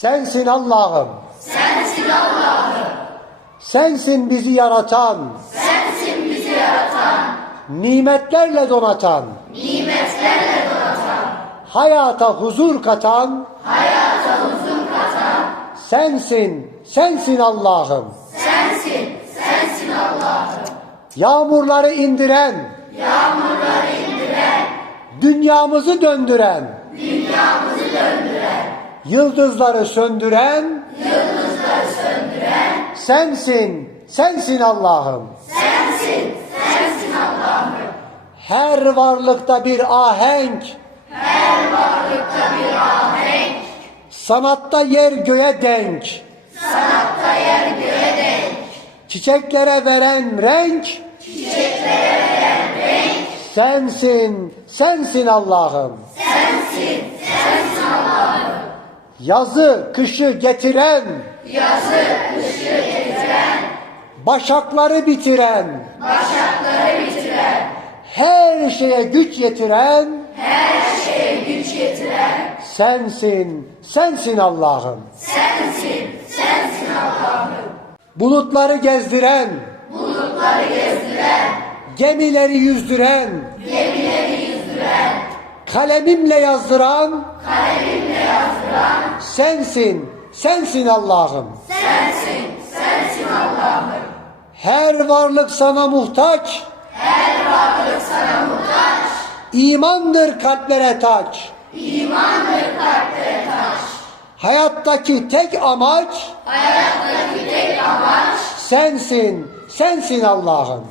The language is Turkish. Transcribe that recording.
Sensin Allah'ım. Sensin Allah'ım. Sensin bizi yaratan, Sensin bizi yaratan, nimetlerle donatan, nimetlerle donatan, hayata huzur katan, hayata huzur katan. sensin, sensin Allah'ım. Sensin, sensin Allah'ım. Yağmurları indiren, Yağmurları indiren, dünyamızı döndüren, dünyamızı döndüren, yıldızları söndüren, yıldızları söndüren. sensin, sensin Allah'ım. Sensin, sensin Allah'ım. Her varlıkta bir ahenk, Her varlıkta bir ahenk, sanatta yer göğe denk, sanatta yer göğe denk. çiçeklere veren renk, Çiçeklere veren renk. sensin, sensin Allah'ım. Sensin. Yazı, kışı getiren, Yazı, kışı getiren, başakları bitiren, başakları bitiren, her şeye güç yetiren, her şeye güç getiren. sensin, sensin Allah'ım. Sensin, sensin Allah'ım. Bulutları gezdiren, Bulutları gezdiren, gemileri yüzdüren, gemileri yüzdüren, kalemimle yazdıran, kalemimle yazdıran. Sensin, sensin Allah'ım. Sensin, sensin Allah'ım. Her varlık sana muhtaç, Her varlık sana muhtaç. imandır kalplere taç. İmandır kalplere taş. Hayattaki tek amaç Hayattaki tek amaç sensin, sensin Allah'ım.